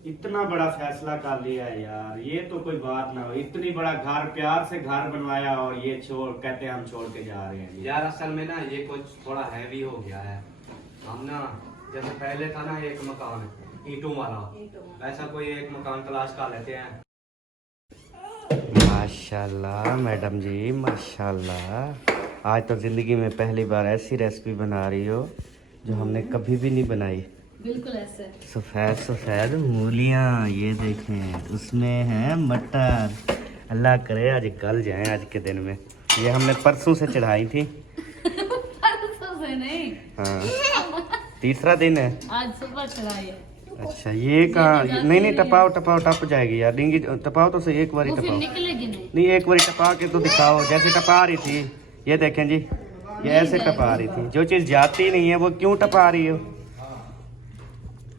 इतना बड़ा फैसला कर लिया है यार, ये तो कोई बात ना हो। इतनी बड़ा घर, प्यार से घर बनवाया और ये छोड़, कहते हैं हम छोड़ के जा रहे हैं। यार असल में ना ये कुछ थोड़ा हैवी हो गया है। हम ना जैसे पहले था ना एक मकान ईंटों वाला, वैसा कोई एक मकान तलाश कर लेते हैं। माशाल्लाह मैडम जी, माशाल्लाह। आज तो ज़िंदगी में पहली बार ऐसी रेसिपी बना रही हो जो हमने कभी भी नहीं बनाई। बिल्कुल ऐसे। सफ़ेद सफ़ेद मूलियाँ, ये देखें, उसमें है मटर। अल्लाह करे आज गल जाए आज के दिन में। ये हमने परसों से चढ़ाई थी। परसों से नहीं, हाँ, तीसरा दिन है आज सुबह चढ़ाई है। अच्छा, ये कहाँ? नहीं नहीं, टपाओ टपाओ, टप जाएगी यार डिंगी। टपाओ तो सही, एक बारी वो फिर टपाओ। निकलेगी नहीं। नहीं, एक बारी टपा के तो दिखाओ, जैसे टपा रही थी। ये देखें जी, ये ऐसे टपा रही थी। जो चीज़ जाती नहीं है वो क्यों टपा रही हो?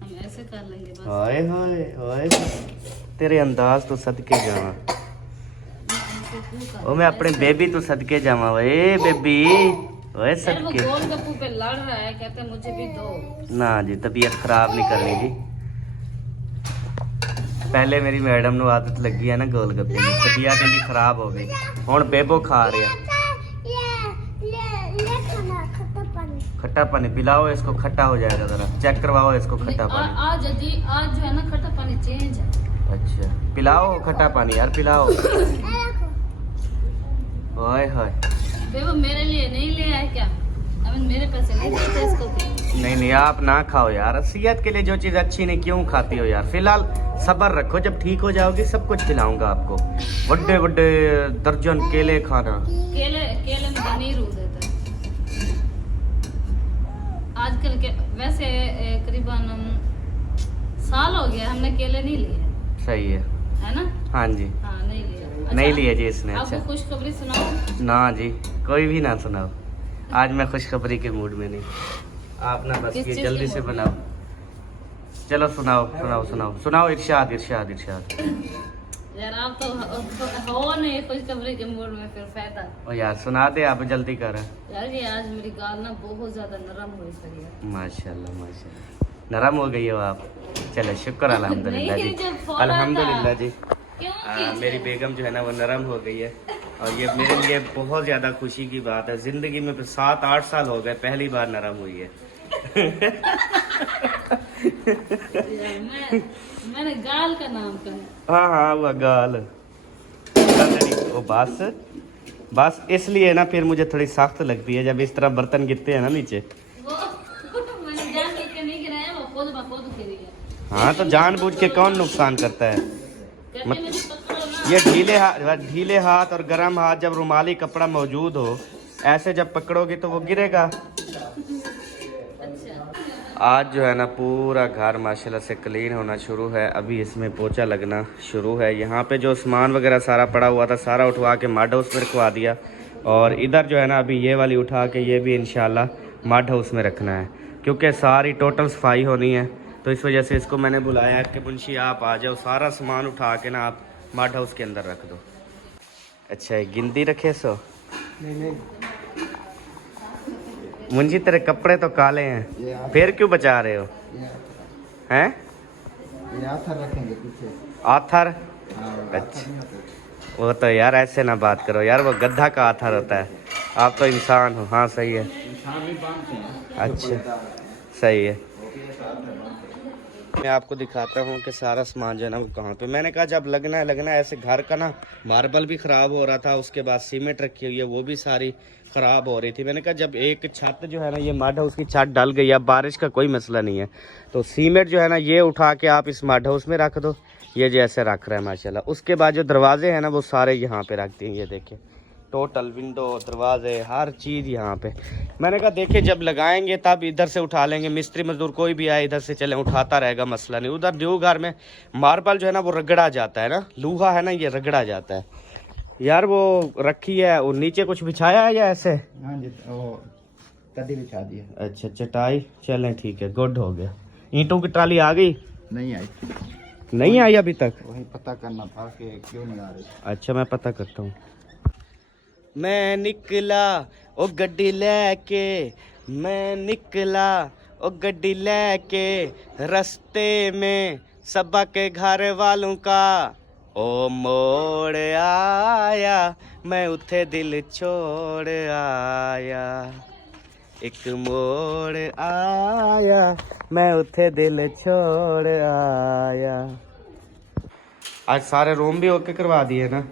हम ऐसे कर लेंगे बस। हाय हाय हाय, तेरे अंदाज तो सदके जावा। ओ मैं अपने बेबी तो सदके जावा। ए बेबी, ओए यार वो सदके। गोल गप्पू पे लड़ रहा है, कहते हैं मुझे भी दो। ना जी, तबीयत खराब नहीं करनी जी। पहले मेरी मैडम ਨੂੰ आदत लगी है ना गोलगप्पे की, तबीयत इनकी खराब हो गई। ਹੁਣ बेबो खा रहे हैं। खट्टा पानी पिलाओ इसको, खट्टा हो जाएगा। जरा चेक करवाओ इसको खट्टा पानी। आज जो है ना खट्टा पानी चेंज है। अच्छा, पिलाओ खट्टा पानी यार, पिलाओ। ओए हाय, बेबो मेरे लिए नहीं ले आए क्या? अमिन मेरे पैसे नहीं देते इसको भी। नहीं नहीं, आप ना खाओ यार। सेहत के लिए जो चीज़ अच्छी नहीं क्यों खाती हो यार? फिलहाल सब्र रखो, जब ठीक हो जाओगी सब कुछ खिलाऊंगा आपको। बड़े बड़े दर्जन केले खाना। केले केले में पनीर हो देता है आजकल के। वैसे करीबन साल हो गया हमने केले नहीं लिए। सही है ना? हाँ जी। हाँ नहीं लिए। अच्छा, नहीं लिए जी इसने। आपको अच्छा खुशखबरी सुनाओ। ना जी, कोई भी ना सुनाओ। आज मैं खुशखबरी के मूड में नहीं। आप ना बस किस ये चीज़ जल्दी के से मूड में? बनाओ। चलो सुनाओ सुनाओ सुनाओ सुनाओ, इरशाद इरशाद इरशाद। यार आप तो हो नहीं खुशखबरी के मूड में, फिर फायदा। ओ यार सुना दे, आप जल्दी कर। यार ये आज मेरी गाल ना बहुत ज्यादा नरम हुई पड़ी है। माशाल्लाह माशाल्लाह, नरम हो गई हो आप। चलो शुक्र अल्हम्दुलिल्लाह नहीं, जी, जब फोन अल्हम्दुलिल्लाह जी। क्यों मेरी बेगम जो है ना वो नरम हो गई है, और ये मेरे लिए बहुत ज़्यादा खुशी की बात है। ज़िंदगी में 7-8 साल हो गए पहली बार नरम हुई है। मैंने गाल का नाम कहा। हाँ हाँ, वो गाल। वो बस बस इसलिए ना फिर मुझे थोड़ी सख्त लगती है जब इस तरह बर्तन गिरते हैं ना नीचे। वो मैंने जान के नहीं गिराया, वो खुद ब खुद गिरी है। हाँ तो जानबूझ के कौन नुकसान करता है? कहते मुझे पकड़ो ना। ये ढीले हाथ और गर्म हाथ, जब रुमाली कपड़ा मौजूद हो, ऐसे जब पकड़ोगे तो वो गिरेगा। अच्छा आज जो है ना पूरा घर माशाल्लाह से क्लीन होना शुरू है। अभी इसमें पोछा लगना शुरू है। यहाँ पे जो सामान वगैरह सारा पड़ा हुआ था सारा उठवा के मड हाउस में रखवा दिया, और इधर जो है ना अभी ये वाली उठा के ये भी इंशाल्लाह मड हाउस में रखना है, क्योंकि सारी टोटल सफाई होनी है। तो इस वजह से इसको मैंने बुलाया है कि मुंशी आप आ जाओ, सारा सामान उठा के ना आप मड हाउस के अंदर रख दो। अच्छा, ये गिनती रखे सो? नहीं मुंशी तेरे कपड़े तो काले हैं, फिर क्यों बचा रहे हो? हैं? ये आथर रखेंगे पीछे। आथर? अच्छा, वो तो यार ऐसे ना बात करो यार, वो गधा का आथर होता है। आप तो इंसान हो। हाँ सही है। अच्छा सही है। मैं आपको दिखाता हूँ कि सारा सामान जो है ना वो कहाँ पे। मैंने कहा जब लगना है ऐसे घर का ना मार्बल भी ख़राब हो रहा था, उसके बाद सीमेंट रखी हुई है वो भी सारी ख़राब हो रही थी। मैंने कहा जब एक छत जो है ना ये मड हाउस की छत डल गई है, बारिश का कोई मसला नहीं है, तो सीमेंट जो है ना ये उठा के आप इस मड हाउस में रख दो। ये जैसे रख रहा है माशाल्लाह। उसके बाद जो दरवाजे हैं ना वो सारे यहाँ पे रख देंगे। ये देखिए टोटल विंडो दरवाजे हर चीज़ यहाँ पे। मैंने कहा देखिए जब लगाएंगे तब इधर से उठा लेंगे, मिस्त्री मजदूर कोई भी आए इधर से चले उठाता रहेगा, मसला नहीं। उधर न्यू घर में मार्बल जो है ना वो रगड़ा जाता है ना, लूहा है ना ये रगड़ा जाता है। यार वो रखी है और नीचे कुछ बिछाया है या ऐसे? हाँ जी, वो कदी बिछा दी है। अच्छा चटाई, चलें ठीक है, गुड हो गया। ईंटों की ट्राली आ गई? नहीं आई। नहीं आई अभी तक? वही पता करना था कि क्यों नहीं आ रही। अच्छा मैं पता करता हूँ। मैं निकला ओ गड्डी लेके, मैं निकला ओ गड्डी लेके रस्ते में सबा के घर वालों का ओ मोड़ आया मैं उठे दिल छोड़ आया एक मोड़ आया मैं उठे दिल छोड़ आया। आज सारे रूम भी ओके करवा दिए ना?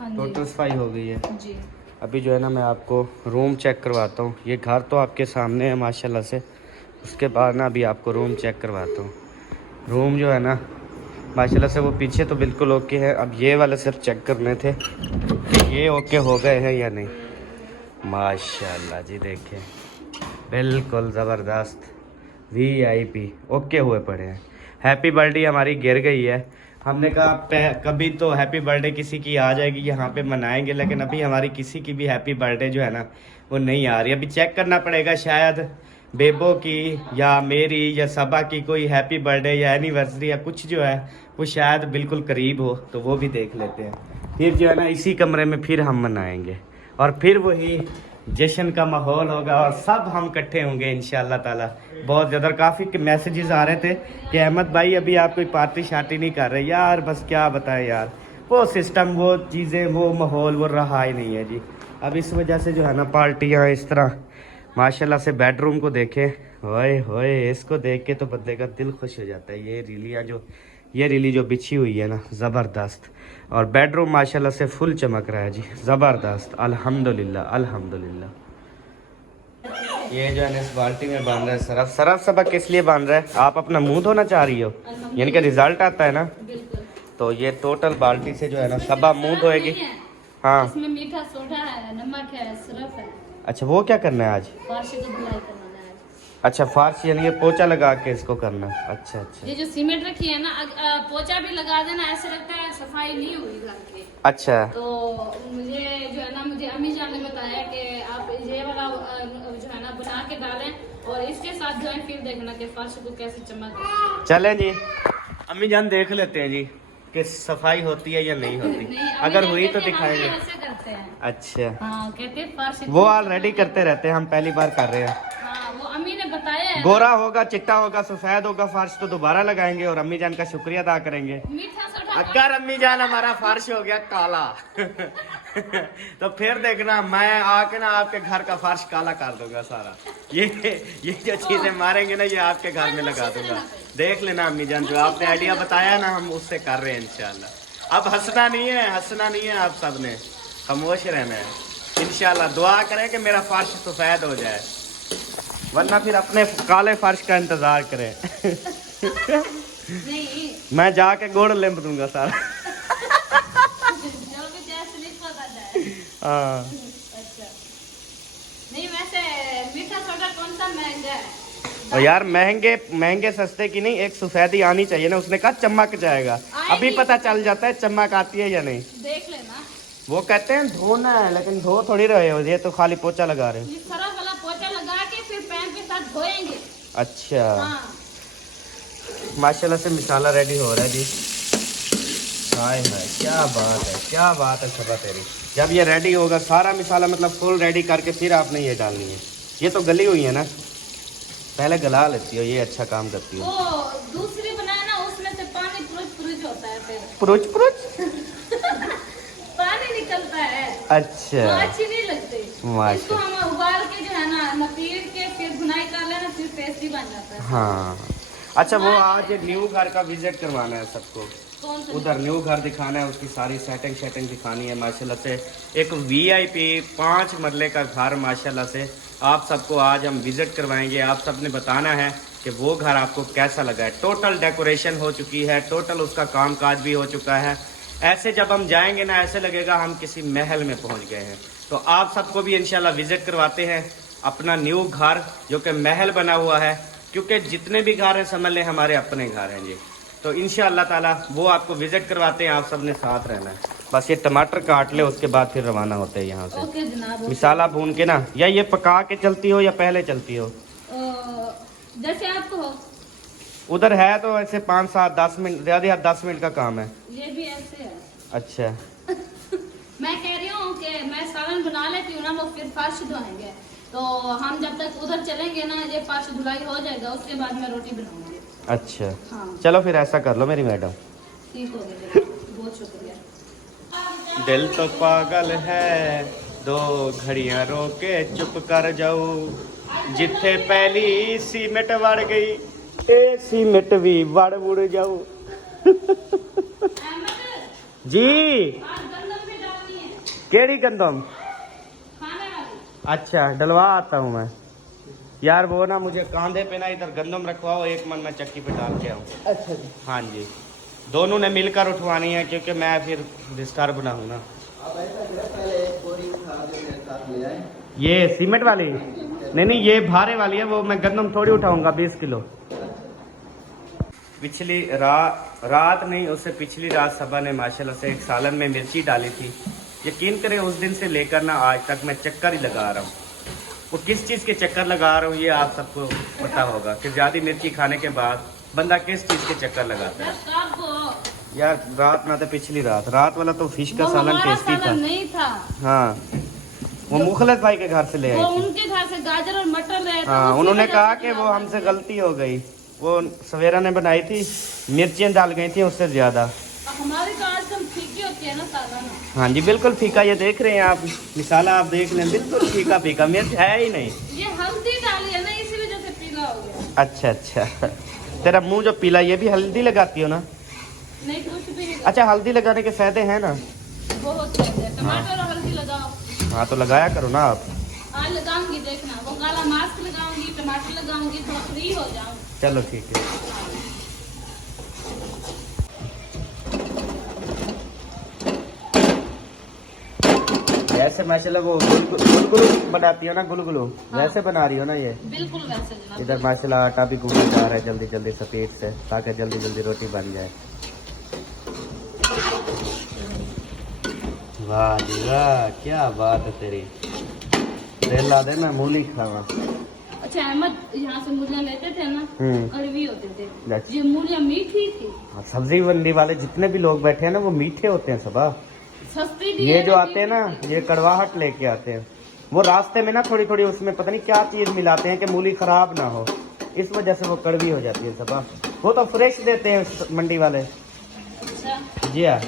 हाँ जी। टोटल सफाई हो गई है जी। अभी जो है ना मैं आपको रूम चेक करवाता हूँ। ये घर तो आपके सामने है माशाल्लाह से, उसके बाद ना अभी आपको रूम चेक करवाता हूँ। रूम जो है ना माशाल्लाह से वो पीछे तो बिल्कुल ओके है, अब ये वाले सिर्फ चेक करने थे कि ये ओके हो गए हैं या नहीं। माशाल्लाह जी देखें बिल्कुल ज़बरदस्त VIP ओके हुए पड़े हैं। हैप्पी बर्थडे हमारी गिर गई है, हमने कहा कभी तो हैप्पी बर्थडे किसी की आ जाएगी यहाँ पे मनाएंगे, लेकिन अभी हमारी किसी की भी हैप्पी बर्थडे जो है ना वो नहीं आ रही। अभी चेक करना पड़ेगा, शायद बेबो की या मेरी या सबा की कोई हैप्पी बर्थडे या एनिवर्सरी या कुछ जो है वो शायद बिल्कुल करीब हो, तो वो भी देख लेते हैं। फिर जो है ना इसी कमरे में फिर हम मनाएंगे और फिर वही जश्न का माहौल होगा और सब हम इकट्ठे होंगे इंशाल्लाह ताला। बहुत ज़्यादा काफ़ी मैसेजेस आ रहे थे कि अहमद भाई अभी आप कोई पार्टी शार्टी नहीं कर रहे। यार बस क्या बताएं यार, वो सिस्टम वो चीज़ें वो माहौल वो रहा ही नहीं है जी। अब इस वजह से जो है ना पार्टियाँ इस तरह माशाल्लाह से बेडरूम को देखें, होए होए इसको देख के तो बंदे का दिल खुश हो जाता है। ये रीली जो बिछी हुई है ना ज़बरदस्त, और बेडरूम माशाल्लाह से फुल चमक रहा है जी, ज़बरदस्त अल्हम्दुलिल्लाह अल्हम्दुलिल्लाह। ये जो है ना इस बाल्टी में बांध रहा है सरफ। सरफ सबक किस लिए बांध रहा है? आप अपना मुंह धोना चाह रही हो, यानी कि रिजल्ट आता है ना? बिल्कुल। तो ये टोटल बाल्टी से जो है ना सबा मुंह धोएगी। हाँ इसमें मीठा सोडा है, नमक है, सिरप है। अच्छा वो क्या करना है आज? फारसी को धुलाई करना है। अच्छा फार्श यानी ये पोछा लगा के इसको करना। अच्छा अच्छा ये जो सीमेंट रखी है ना, पोछा भी लगा देना, ऐसे लगता है सफाई नहीं हुई घर की। अच्छा तो मुझे जो है ना मुझे अम्मी जान ने बताया कि आप ये वाला जो है ना बना के डालें और इसके साथ जो है फिर देखना कि फर्श को कैसे चमक। चलें जी अम्मी जान देख लेते हैं जी कि सफाई होती है या नहीं होती। नहीं, अगर अम्मी हुई तो कहते हैं, हम दिखाएंगे। ऐसे करते हैं। अच्छा हाँ कहते हैं फर्श वो ऑलरेडी करते रहते हैं, हम पहली बार कर रहे हैं। हाँ वो अम्मी ने बताया है। गोरा होगा चिट्टा होगा सफेद होगा फर्श तो दोबारा लगाएंगे और अम्मी जान का शुक्रिया अदा करेंगे। मीठा सोडा अगर अम्मी जान हमारा फर्श हो गया काला तो फिर देखना मैं आके ना आपके घर का फर्श काला कर दूंगा सारा। ये जो चीजें मारेंगे ना ये आपके घर में लगा दूंगा। देख लेना अम्मी जान, जो आपने आइडिया बताया ना हम उससे कर रहे हैं इंशाल्लाह। अब हंसना नहीं है आप सब ने, खामोश रहना है। इंशाल्लाह दुआ करें कि मेरा फर्श सफेद हो जाए, वरना फिर अपने काले फर्श का इंतजार करें। नहीं मैं जाके गोड़ लिंप दूंगा सारा। जो भी जैसे नहीं पता जाए। हाँ अच्छा नहीं वैसे मीठा सोडा कौन सा महंगा है? और यार महंगे सस्ते की नहीं, एक सफेदी आनी चाहिए ना। उसने कहा चमक जाएगा, अभी पता चल जाता है चमक आती है या नहीं। देख लेना। वो कहते हैं धोना है, लेकिन धो थोड़ी रहे हो, ये तो खाली पोछा लगा रहे हो। ये सरफ वाला पोछा लगा के फिर पैन के साथ धोएंगे। अच्छा हाँ माशाल्लाह से मिसाला रेडी हो रहा है जी। हाय हाय क्या बात है शबा तेरी। जब ये रेडी होगा सारा मिसाला मतलब फुल रेडी करके फिर आपने ये डालनी है। ये तो गली हुई है ना, पहले गला लेती हो, ये अच्छा काम करती हो। वो दूसरी बनाया ना उसमें से पानी पुरुच होता है, फिर पुरुच पानी निकलता है। अच्छा वो अच्छी नहीं लगती। माशा इसको हम उबाल के जो है ना नपीड़ के फिर भुनाई कर लेना, फिर टेस्टी बन जाता है। हाँ अच्छा वो आज न्यू घर का विजिट करवाना है सबको, कौन सा? उधर न्यू घर दिखाना है, उसकी सारी सेटिंग दिखानी है। माशाल्लाह से एक VIP 5 मरले का घर माशाल्लाह से आप सबको आज हम विजिट करवाएंगे। आप सब ने बताना है कि वो घर आपको कैसा लगा है। टोटल डेकोरेशन हो चुकी है, टोटल उसका कामकाज भी हो चुका है। ऐसे जब हम जाएंगे ना ऐसे लगेगा हम किसी महल में पहुंच गए हैं। तो आप सबको भी इंशाल्लाह विजिट करवाते हैं अपना न्यू घर जो कि महल बना हुआ है, क्योंकि जितने भी घर हैं समझ लें हमारे अपने घर हैं जी। तो इंशाअल्लाह ताला वो आपको विजिट करवाते हैं, आप सब ने साथ रहना है। बस ये टमाटर काट ले उसके बाद फिर रवाना होते हैं यहाँ से। ओके जनाब। मिसाला भून के ना, या ये पका के चलती हो या पहले चलती हो? जैसे आपको हो। उधर है तो ऐसे 5 7 10 मिनट, ज़्यादा 10 मिनट का काम है। ये भी ऐसे है। अच्छा मैं कह रही हूँ कि मैं सालन बना लेती हूँ ना, वो फिर फर्श धोएंगे तो हम जब तक उधर चलेंगे ना, ये फर्श धुलाई हो जाएगा, उसके बाद मैं रोटी बनाऊंगी। अच्छा हाँ चलो फिर ऐसा कर लो मेरी मैडम। ठीक हो गया, बहुत शुक्रिया। दिल तो पागल है, दो घड़ियां रोके चुप कर जाओ, जिथे पहली सीमेंट वड़ गई ए सीमेंट भी वड़ उड़ जाओ। जी आज गंदम भी डालनी है, केड़ी गंदम? खाने वाली। अच्छा डलवा आता हूँ मैं यार, वो ना मुझे कांधे पे ना इधर गंदम रखवाओ, एक मन मैं चक्की पे डाल के आऊँ। अच्छा जी। हाँ जी, दोनों ने मिलकर उठवानी है क्योंकि मैं फिर डिस्टर्ब ना हूँ ना। आप ऐसा करें, पहले एक बोरी उठा के मेरे साथ ले आए। ये सीमेंट वाली नहीं, ये भारे वाली है, वो मैं गंदम थोड़ी उठाऊंगा 20 किलो। पिछली रात नहीं, उससे पिछली रात सबा ने माशाल्लाह से एक सालन में मिर्ची डाली थी। यकीन करें उस दिन से लेकर ना आज तक मैं चक्कर ही लगा रहा हूँ। वो किस चीज़ के चक्कर लगा रहा हूँ ये आप सबको पता होगा कि ज़्यादा मिर्ची खाने के बाद बंदा किस चीज़ के चक्कर लगाता है। बस आपको यार रात ना तो पिछली रात वाला तो फिश का वो सालन हमारा टेस्टी था। सालन नहीं था, हाँ वो मुखलत भाई के घर से ले वो आई थी। उनके घर से गाजर और मटर ले आए थे, हाँ उसी उन्होंने वजह कहा से कि वो खराब हमसे हो गया। गलती हो गई, वो सवेरा ने बनाई थी, मिर्चें डाल गई थी उससे ज्यादा। अब हमारी तो आजकल फीकी होती है ना सालन। हाँ जी बिल्कुल फीका, ये देख रहे हैं आप मिसाला, आप देख लें बिल्कुल फीका फीका, मिर्च है ही नहीं। ये हल्दी डाली है ना, इसी वजह से पीला हो गया। अच्छा अच्छा, तेरा मुंह जो पीला, ये भी हल्दी लगाती हो ना? नहीं कुछ भी नहीं। अच्छा हल्दी लगाने के फायदे हैं ना? बहुत फायदे हैं। टमाटर और हल्दी लगाओ। हाँ तो लगाया करो ना आप। आज लगाऊंगी, देखना, वो काला मास्क लगाऊंगी, टमाटर लगाऊंगी, थोड़ा फ्री हो जाऊं। चलो ठीक है। ऐसे माशाल्लाह वो गुलगुलू बनाती हो ना, गुलगुलू वैसे बना रही हो ना ये? बिल्कुल वैसे जनाब। इधर माशाल्लाह आटा भी गूंदा जा रहा है जल्दी जल्दी सफेद से, ताकि जल्दी जल्दी रोटी बन जाए। वाह जी वाह, क्या बात है तेरी। तेल ला देना, मूली खावा। अच्छा अहमद, यहाँ से मूलियाँ लेते थे ना, कड़वी होते थे, अच्छा। ये मूलियाँ मीठी थी। सब्जी मंडी वाले जितने भी लोग बैठे हैं ना वो मीठे होते हैं सबा। सस्ती भी ये है जो ना, आते हैं ना, ये कड़वाहट लेके आते हैं। वो रास्ते में ना थोड़ी थोड़ी उसमें पता नहीं क्या चीज मिलाते हैं कि मूली खराब ना हो, इस वजह से वो कड़वी हो जाती है सबा। वो तो फ्रेश देते हैं मंडी वाले। अच्छा जी हाँ।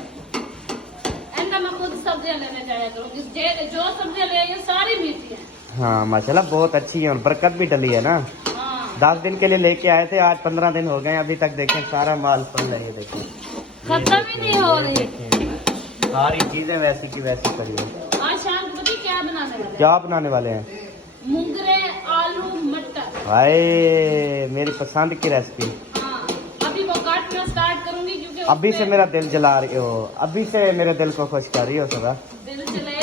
ऐसा मैं खुद सब्जियाँ लेने जाया करूँगी, जो सब्जियाँ ले आई हैं, सारी मीठी है। हाँ माशाल्लाह बहुत अच्छी है और बरकत भी डली है ना। हाँ 10 दिन के लिए लेके आए थे, आज 15 दिन हो गए, अभी तक देखें सारा माल पड़ रहा है। देखें खत्म ही नहीं हो रही। सारी चीजें वैसी की वैसी पड़ी है। आज शाम को पता है क्या बनाने वाले हैं? क्या बनाने वाले हैं? मुंगरे आलू मटर। हाय मेरी पसंद की रेसिपी। हाँ अभी वो काटना स्टार्ट करूंगी, क्योंकि अभी से उसमें मेरा दिल जला रही हो, अभी से मेरे दिल को खुश कर रही हो सदा। दिल जले।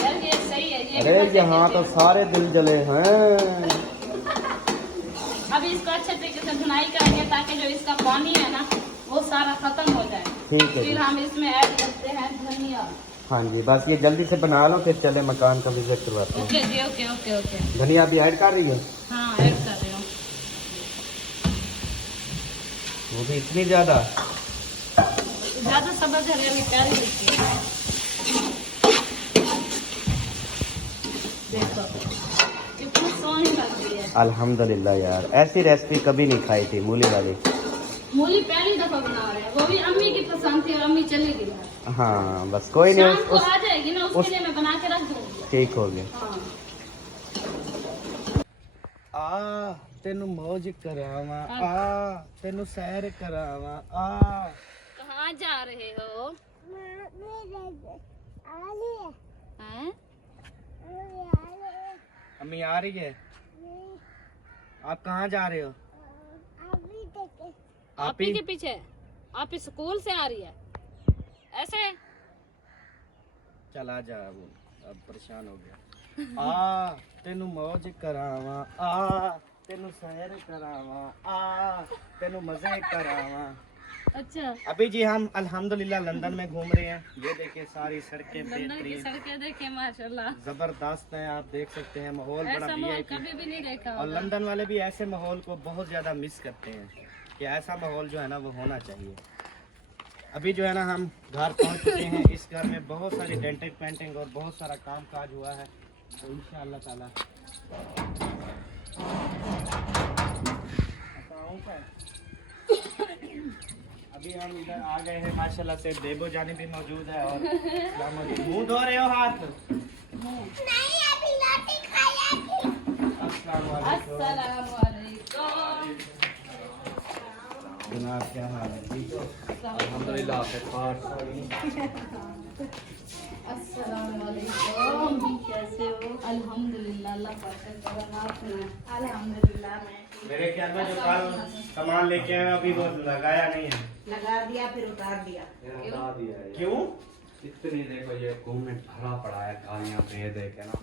यार ये सही है, ये अरे भी यहाँ तो सारे दिल जले हैं। अभी इसको अच्छे तरीके से धुनाई करेंगे ताकि जो इसका पानी है ना वो सारा खत्म हो जाए। ठीक है फिर जी। हम इसमें ऐड करते हैं धनिया। हाँ जी बस ये जल्दी से बना लो, फिर चले मकान का विजिट करवाते हैं। ओके जी, ओके ओके ओके। धनिया भी ऐड कर रही हो? हाँ ऐड कर रही हूँ। वो भी इतनी ज्यादा? ज्यादा सब्ज हरियाली प्यारी लगती है। देखो कितनी सोहनी लग रही है। अल्हम्दुलिल्लाह यार, ऐसी रेसिपी कभी नहीं खाई थी मूली वाली। मूली पहली दफा बना रहे हैं, वो भी अम्मी की पसंद थी और अम्मी चली गई है। हाँ बस कोई नहीं, शाम को आ जाएगी ना, उसके लिए मैं बना के रख दूंगी। ठीक हो गया। हाँ आ तेनू मौज करावा, आ तेनू सैर करावा, आ। कहाँ जा रहे हो? हैं? अम्मी आ रही है? आप कहाँ जा रहे हो? आप ही के पीछे? आप इस स्कूल से आ रही है ऐसे? चला जा, अब परेशान हो गया। आ तेनू मौज करावा, आ तेनू सैर करावा, आ तेनू मजे करावा। अच्छा अभी जी हम अल्हम्दुलिल्लाह लंदन में घूम रहे हैं। ये देखिए सारी सड़कें लंदन की बेहतरीन सड़कें देखिए माशाल्लाह, जबरदस्त हैं, आप देख सकते हैं। माहौल बड़ा ऐसा माहौल VIP। कभी भी नहीं देखा और होगा। लंदन वाले भी ऐसे माहौल को बहुत ज़्यादा मिस करते हैं कि ऐसा माहौल जो है ना वो होना चाहिए। अभी जो है ना हम घर पहुंच चुके हैं। इस घर में बहुत सारी डेंटिंग पेंटिंग और बहुत सारा काम काज हुआ है। इंशाअल्लाह ताला। अभी हम इधर आ गए हैं माशाल्लाह से, देबो जानी भी मौजूद है और मुंह धो रहे हो हाथ? नहीं, अभी रोटी खाया थी। अस्सलाम वालेकुम। जनाब क्या हाल है? ठीक हो? अल्हम्दुलिल्लाह आपके पास अस्सलाम वालेकुम। कैसे हो? अल्हम्दुलिल्लाह, अल्लाह पाक का करम। आप सुनाओ? अल्हम्दुलिल्लाह मैं ठीक। मेरे ख्याल में जो कल सामान लेके आए अभी वो लगाया नहीं है। लगा दिया फिर उतार दिया। बता दिया है। क्यों? इतनी देखो ये कमेंट भरा पड़ा है गालियां दे दे के ना।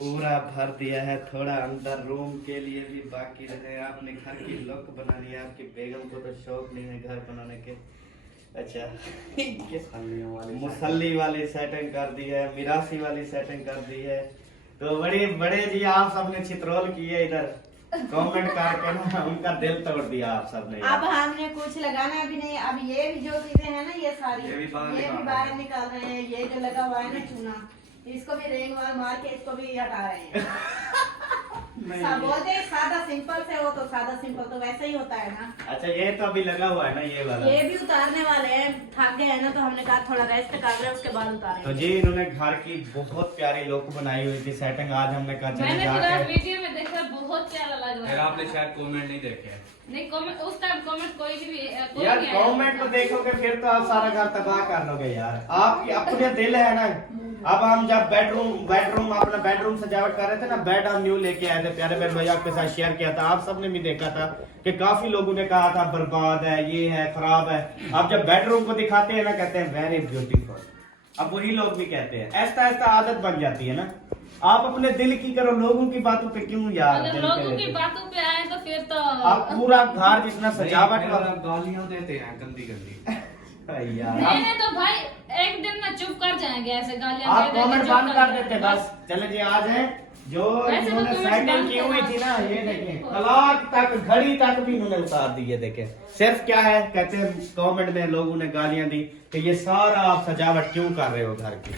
पूरा भर दिया है, थोड़ा अंदर रूम के लिए भी बाकी रहे। आपने घर की लुक बनानी है, आपकी बेगम को तो शौक नहीं है घर बनाने के। अच्छा मुसल्ली वाली सेटिंग कर दी है, मिरासी वाली सेटिंग कर दी है। तो बड़े बड़े जी आप सबने चित्रोल किए इधर कमेंट करके ना, उनका दिल तोड़ दिया आप सबने। अब हमने कुछ लगाना भी नहीं। अब ये भी जो चीजें हैं ना ये सारी ये भी बाहर निकाल रहे हैं। ये जो लगा हुआ है ना चूना, इसको भी रेंग मार के इसको भी हटा रहे हैं। बोलते हैं सादा सिंपल से हो तो सादा सिंपल तो वैसे ही होता है ना। अच्छा ये तो अभी लगा हुआ है ना ये वाला। ये भी उतारने वाले हैं, थक गए हैं ना तो हमने कहा थोड़ा रेस्ट कर रहे हैं उसके बाद तो उतारेंगे। जी इन्होंने घर की बहुत प्यारी लुक बनाई हुई थी सेटिंग। आज हमने कहा चले मैंने पूरा जाके वीडियो में देखा, बहुत प्यारा लग रहा फिर है। आपने शायद कमेंट नहीं देखे। नहीं कमेंट, उस टाइम कमेंट कोई भी कोई यार नहीं आया। कमेंट को देखोगे फिर तो आप सारा घर तबाह कर लोगे यार। आपकी अपने दिल है ना। अब हम जब बेडरूम अपना बेडरूम सजावट कर रहे थे ना, बेड हम न्यू लेके आए थे, प्यारे प्यारे भैया आपके साथ शेयर किया था। आप सबने भी देखा था कि काफी लोगों ने कहा था बर्बाद है, ये है, खराब है। अब जब बेडरूम को दिखाते हैं ना कहते हैं वेरी ब्यूटीफुल। अब वही लोग भी कहते हैं, ऐसा ऐसा आदत बन जाती है ना। आप अपने दिल की करो, लोगों की बातों पे क्यों यार? अगर दिल लोगों पे की बातों पे आए तो फिर तो आप पूरा घर जितना सजावट नहीं, गालियां देते हैं गंदी गंदी। यार मैंने तो भाई एक दिन में चुप कर जाएंगे ऐसे गालियां आप दे दे के कमेंट चुप बंद कर जाएंगे। देते बस। चले जी आज है जो वैसे तो इन्होंने comment सेटिंग बंद की हुई थी ना, ये करना। देखें तलाक तक घड़ी तक भी इन्होंने उतार दी है। देखें सिर्फ क्या है, कहते हैं कमेंट में लोगों ने गालियां दी कि ये सारा आप सजावट क्यों कर रहे हो घर की।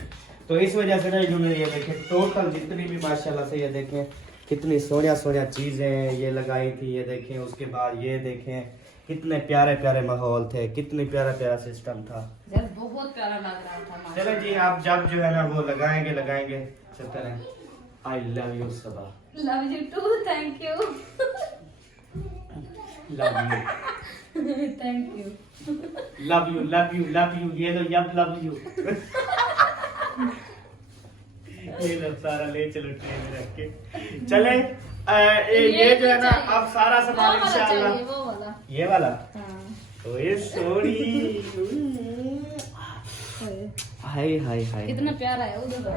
तो इस वजह से ना इन्होंने ये देखें टोटल जितनी भी माशाल्लाह से ये देखें कितनी सोनिया सोनिया चीजें ये लगाई थी। ये देखें उसके बाद ये देखें कितने प्यारे प्यारे माहौल थे, कितनी प्यारा प्यारा सिस्टम था। यार बहुत प्यारा लग रहा था माशाल्लाह। चलो जी आप जब जो है ना वो लगाएंगे चलते रहे। I love you Saba. Love you too, thank you. Love you thank you. Love you love you love you. ये लो यब लव यू। ये लो सारा ले चलो ट्रे में रख के चले। ये जो है ना अब सारा सामान इंशाल्लाह वो वाला ये वाला हाँ। तो ये सोनी हाय हाय हाय कितना प्यारा है उधर।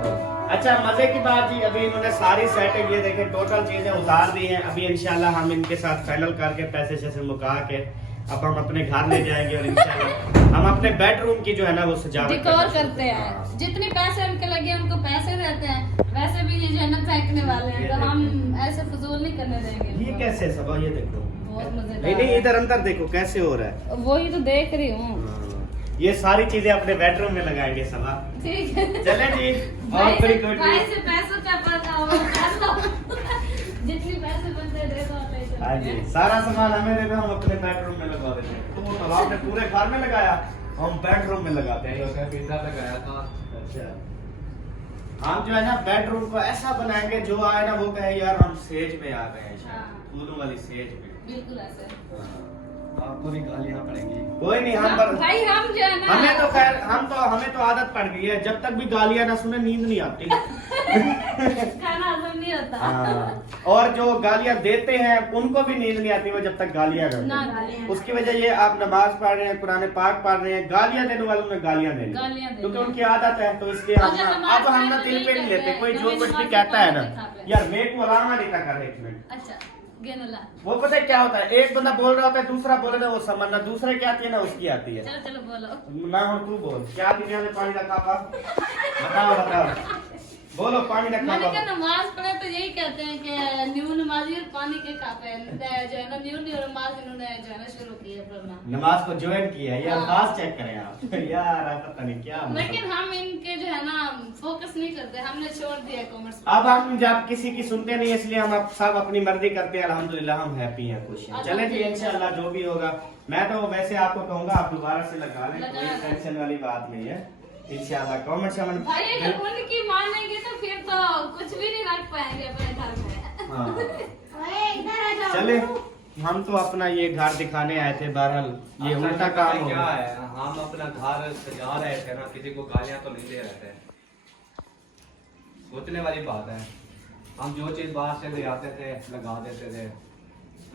अच्छा मजे की बात जी, अभी इन्होंने सारी सेटिंग ये देखें टोटल चीजें उतार दी हैं। अभी इंशाल्लाह हम इनके साथ फाइनल करके पैसे शैसे मुका के अब हम अपने घर ले जाएंगे और इंशाल्लाह हम अपने बेडरूम की जो है ना वो सजावट डेकोर करते हैं। जितने पैसे उनके लगे उनको पैसे रहते हैं, वैसे भी ये जन्नत फेंकने वाले हैं तो हम ऐसे फजूल नहीं करने देंगे। ये कैसे सब ये देखो बहुत मजेदार। नहीं इधर अंदर देखो कैसे हो रहा है। वही तो देख रही हूँ। ये सारी चीजें अपने बेडरूम में लगाएंगे सबा। ठीक है चले जी और भाई फिर से- भाई से पैसों का पता होगा। जितनी पैसे बनते दे दो आप ऐसे हाँ जी सारा सामान हमें दे दो, हम अपने बेडरूम में लगा देंगे। तो आपने पूरे घर में लगाया, हम बेडरूम में लगाते हैं। पिज्जा लगाया था। अच्छा हम जो है ना बेडरूम को ऐसा बनाएंगे जो आए ना वो कहे यार हम सेज में आ गए हैं, शायद हाँ। फूलों वाली सेज में। बिल्कुल ऐसे। आपको भी गालियां पड़ेंगी। कोई नहीं हम भाई हम जो है ना हमें तो खैर हमें तो आदत पड़ गई है, जब तक भी गालियां ना सुने नींद नहीं आती। खाना हजम नहीं होता। हाँ। और जो गालियां देते हैं उनको भी नींद नहीं आती वो जब तक गालियां ना ना दें। गालियां। उसकी वजह ये आप नमाज पढ़ रहे हैं, कुरान पाक पढ़ रहे हैं, गालियां देने वालों में गालियां देनी गालियां देनी क्योंकि है। उनकी आदत है। तो इसलिए हम अगर ना नमाज अब हम ना पढ़ दिल पे नहीं लेते। कोई जो नमाज कुछ भी पढ़ कहता है ना लिखा पे। यार मेरे को अलामा नहीं था कर 1 मिनट। अच्छा गेनला। वो पता है क्या होता है, एक बंदा बोल रहा होता है दूसरा बोले ना वो समझना, दूसरे की आती है ना उसकी आती है चलो चलो बोलो। ना। हम तू बोल क्या दुनिया में पानी रखा था, बताओ बोलो पानी रखा मैंने था। क्या नमाज पढ़े तो यही कहते हैं कि न्यू नमाजी पानी के खाते हैं जो है ना न्यू नमाज इन्होंने जो है ना शुरू की है पढ़ना। नमाज को ज्वाइन किया है, ये अल्फाज चेक करें आप यार पता नहीं क्या लेकिन हम इनके जो है ना फोकस नहीं करते, हमने छोड़ दिया कॉमर्स। अब हम जब किसी की सुनते नहीं, इसलिए हम अब सब अपनी मर्जी करते हैं। अल्हम्दुलिल्लाह हम हैप्पी हैं, खुश हैं। चले जी इंशाल्लाह जो भी होगा। मैं तो वैसे आपको कहूंगा आप दोबारा से लगा लें, कोई टेंशन वाली बात नहीं है इंशाल्लाह। कमेंट से भाई अगर उनकी मानेंगे तो फिर तो कुछ भी नहीं रख पाएंगे अपने घर में। हाँ चले, हम तो अपना ये घर दिखाने आए थे, बहरहाल ये उल्टा काम हो क्या गया। है, हम अपना घर सजा रहे थे ना, किसी को गालियां तो नहीं दे रहे थे। सोचने वाली बात है, हम जो चीज बाहर से ले आते थे लगा देते थे।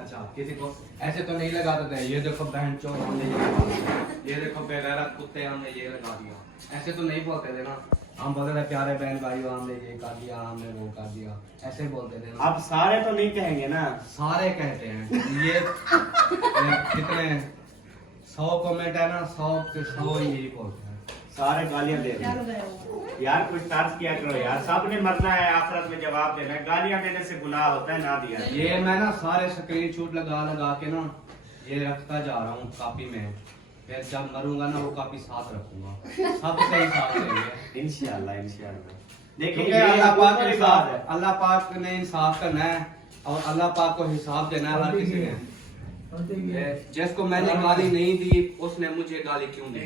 अच्छा किसी को ऐसे तो नहीं लगाते थे, ये देखो बहन चो हमने ये लगा दिया, ये देखो बेगैरत कुत्ते हमने ये लगा दिया, ऐसे तो नहीं बोलते थे ना। हम बोलते थे प्यारे बहन भाई हमने ये कर दिया, हमने वो कर दिया, ऐसे बोलते थे ना। अब सारे तो नहीं कहेंगे ना, सारे कहते हैं ये कितने 100 कमेंट है ना, 100 के 100 यही बोलते हैं। सारे गालियां दे रहे हैं यार, कुछ तर्ज किया करो यार, सबने मरना है, आखिरत में जवाब देना है। गालियां देने से गुनाह होता है, ना दिया। ये मैं ना सारे स्क्रीनशॉट लगा लगा के ना ये रखता जा रहा हूँ कॉपी में, फिर जब मरूंगा ना वो कॉपी साथ रखूंगा, सबसे हिसाब देंगे इंशाल्लाह इंशाल्लाह। देखिए क्योंकि ये अल्लाह पाक ऊपर ने की बात है। अल्लाह पाक ने इंसाफ करना है और अल्लाह पाक को हिसाब देना है हर किसी ने। जिसको मैंने गाली नहीं दी उसने मुझे गाली क्यों दी,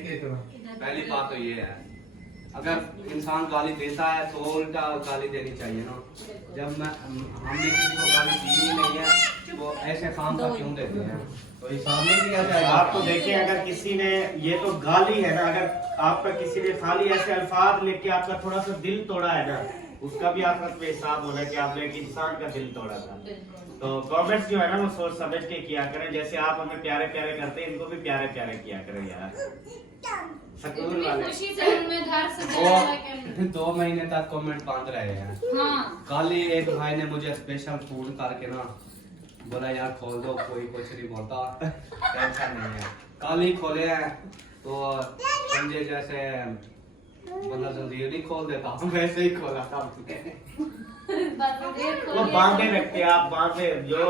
पहली बात तो ये है। अगर इंसान गाली देता है तो उल्टा गाली देनी चाहिए ना। जब हमने किसी को गाली दी ही नहीं है वो ऐसे काम का क्यों देते हैं, तो हिसाब नहीं दिया जाएगा। आपको देखिए अगर किसी ने, ये तो गाली है ना, अगर आपका किसी ने खाली ऐसे अल्फाज लेके आपका थोड़ा सा दिल तोड़ा है ना, उसका भी आखिरत में हिसाब होना है कि आपने एक इंसान का दिल तोड़ा था। तो कमेंट्स जो है ना वो सोच समझ के किया करें, जैसे आप हमें प्यारे प्यारे करते हैं इनको भी प्यारे प्यारे किया करें यार। सकून इतनी वाले खुशी से उनमें घर सजाया लेकिन 2 महीने तक कमेंट बांध रहे हैं। हाँ कल ही एक भाई ने मुझे स्पेशल फोन करके ना बोला यार खोल दो, कोई कुछ नहीं बोलता, टेंशन नहीं है। कल ही खोले हैं तो समझे जैसे बंदा जल्दी नहीं खोल देता, वैसे ही खोला था वो बांधे रखते हैं आप, बांधे जो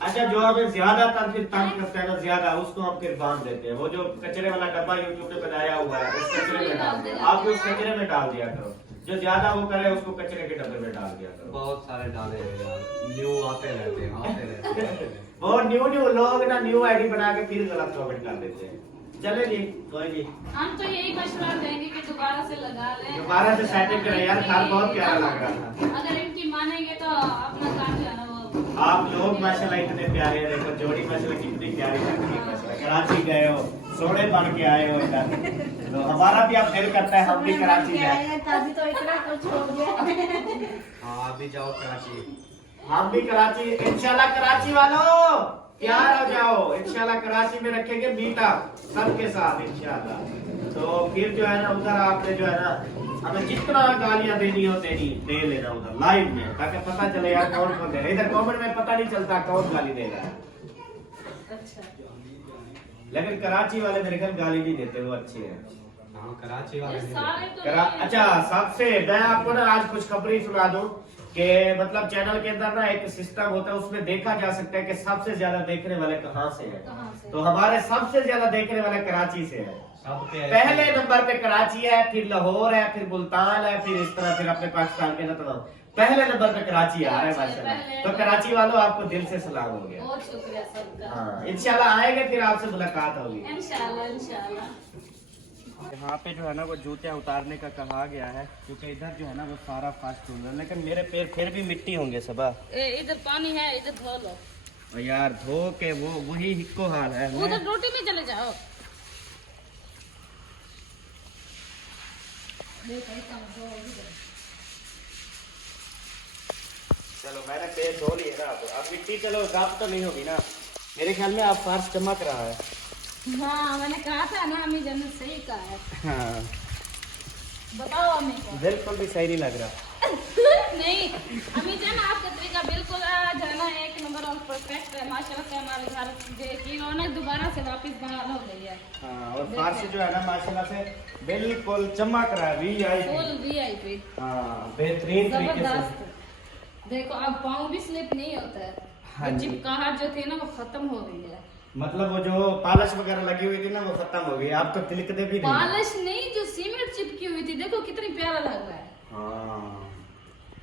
अच्छा जो हमें ज्यादा फिर तंग करता है ना ज्यादा, उसको हम फिर बांध देते हैं। वो जो कचरे वाला डब्बा यूट्यूब पे बनाया हुआ है उस कचरे में डाल दिया, आप उस कचरे में डाल दिया करो। जो ज्यादा वो करे उसको कचरे के डब्बे में डाल दिया करो। बहुत सारे डाले हैं यार, न्यू आते रहते हैं। और न्यू लोग ना न्यू आईडी बना के फिर गलत कमेंट कर देते हैं। चले जी कोई नहीं, हम तो यही मशवरा देंगे कि दोबारा से लगा लें, दोबारा से सेटिंग करें यार, घर बहुत प्यारा लग रहा था। अगर इनकी मानेंगे तो अपना काम जो है ना वो। आप लोग माशाल्लाह इतने प्यारे हैं, देखो जोड़ी माशाल्लाह कितनी प्यारी लगती है माशाल्लाह। कराची गए हो, सोने बन के आए हो इधर, तो हमारा भी अब दिल करता है हम भी कराची जाए। तभी तो इतना कुछ हो गया। हाँ अभी जाओ कराची, हम भी कराची इंशाल्लाह, कराची वालों प्यार हो जाओ इंशाल्लाह। कराची में रखेंगे मीटअप सबके साथ इंशाल्लाह। तो फिर जो है ना उधर आपने जो है ना हमें जितना गालियां देनी हो तेरी दे लेना उधर लाइव में, ताकि पता चले यार कौन कौन दे रहा है। इधर कमेंट में पता नहीं चलता कौन गाली दे रहा है। अच्छा लेकिन कराची वाले मेरे ख्याल गाली नहीं देते, वो अच्छे हैं। हाँ कराची वाले नहीं सारे देते। तो नहीं हैं। अच्छा सबसे मैं आपको ना आज खुशखबरी सुना दूं कि मतलब चैनल के अंदर ना एक सिस्टम होता है, उसमें देखा जा सकता है कि सबसे ज्यादा देखने वाले कहाँ से हैं। कहाँ से? तो हमारे सबसे ज्यादा देखने वाले कराची से है। सबके पहले नंबर पे कराची है, फिर लाहौर है, फिर मुल्तान है, फिर इस तरह फिर अपने पाकिस्तान के ना पहले नंबर पे कराची आ रहा है माशाल्लाह। तो कराची वालों आपको दिल से सलाम हो गया। बहुत शुक्रिया सबका। हाँ इंशाल्लाह आएंगे फिर आपसे मुलाकात होगी। इंशाल्लाह इंशाल्लाह। यहाँ पे जो है ना वो जूते उतारने का कहा गया है, क्योंकि इधर जो है ना वो सारा फास्ट है, लेकिन मेरे पैर फिर भी मिट्टी होंगे सबा। इधर पानी है, इधर धो लो। और यार धो के वो वही हिक्को हाल है। उधर रोटी में चले जाओ। चलो मैंने पैर धो लिए ना, अब मिट्टी चलो साफ तो नहीं होगी ना। मेरे ख्याल में आप फर्श चमक रहा है। हाँ मैंने कहा था ना, अम्मी जान ने सही कहा है। हाँ बताओ अम्मी को। बिल्कुल भी सही नहीं लग रहा। नहीं अम्मी जान आपका तरीका बिल्कुल जो है ना एक नंबर और परफेक्ट है माशाल्लाह से। हमारे घर की रौनक दोबारा से वापस बहाल हो गई है। हाँ और फर्श जो है ना माशाल्लाह से बिल्कुल चमक रहा है, वीआईपी। Full VIP. हाँ बेहतरीन तरीके से। जबरदस्त। देखो अब पाँव भी स्लिप नहीं होता है। हाँ जी। चिपकाहट जो थी ना वो खत्म हो गई है। मतलब वो जो पॉलिश वगैरह लगी हुई थी ना वो खत्म हो गई, आप तो तिलकते भी नहीं। पॉलिश नहीं, जो सीमेंट चिपकी हुई थी, देखो कितनी प्यारा लग रहा है। हाँ,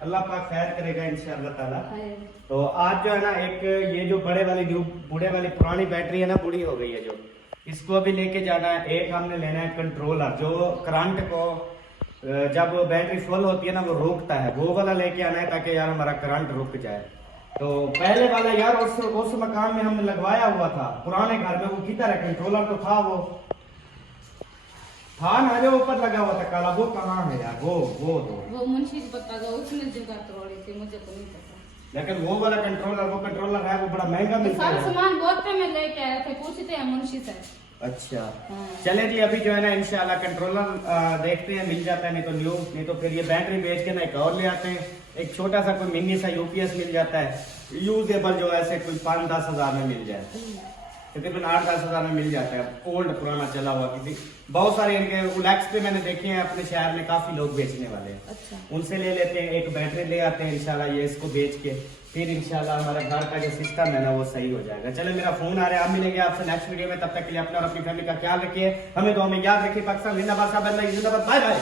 अल्लाह पाक खैर करेगा इंशाअल्लाह ताला। तो आज जो है ना एक ये जो बूढ़े वाली पुरानी बैटरी है ना, बूढ़ी हो गई है जो, इसको अभी लेके जाना है। एक हमने लेना है कंट्रोलर जो करंट को जब बैटरी फुल होती है ना वो रोकता है, वो वाला लेके आना है ताकि यार हमारा करंट रुक जाए। तो पहले वाला यार उस मकान में हमने लगवाया हुआ था पुराने घर में, वो किधर है कंट्रोलर? तो था वो था ना जो ऊपर लगा हुआ था काला, वो कहाँ है यार? वो मुंशी को पता था, उसने जगह तोड़ी थी, मुझे तो नहीं पता। लेकिन वो वाला कंट्रोलर है, वो बड़ा महंगा मिलता सारा है। सामान बहुत पे में लेके आए थे, पूछते हैं मुंशी से। अच्छा हाँ। चले जी, अभी जो है ना इंशाल्लाह कंट्रोलर देखते हैं मिल जाता है, नहीं तो न्यू, नहीं तो फिर ये बैटरी बेच के ना एक और ले आते हैं। एक छोटा सा कोई मिनी सा यूपीएस मिल जाता है यूजेबल, जो ऐसे कोई 5-10 हजार में मिल जाए, तकरीबन 8-10 हजार में मिल जाता है, ओल्ड पुराना चला हुआ किसी। बहुत सारे इनके उलैक्स पे मैंने देखे हैं अपने शहर में, काफी लोग बेचने वाले हैं। अच्छा। उनसे ले लेते हैं, एक बैटरी ले आते हैं इंशाल्लाह, ये इसको बेच के फिर इंशाल्लाह हमारे घर का जो सिस्टम है ना वो सही हो जाएगा। चलो मेरा फोन आ रहा है, आप मिलेंगे आपसे नेक्स्ट वीडियो में, तब तक के लिए अपना और अपनी फैमिली का ख्याल रखिए, हमें तो हमें याद रखिए। पाकिस्तान जिंदाबाद, बाय बाय।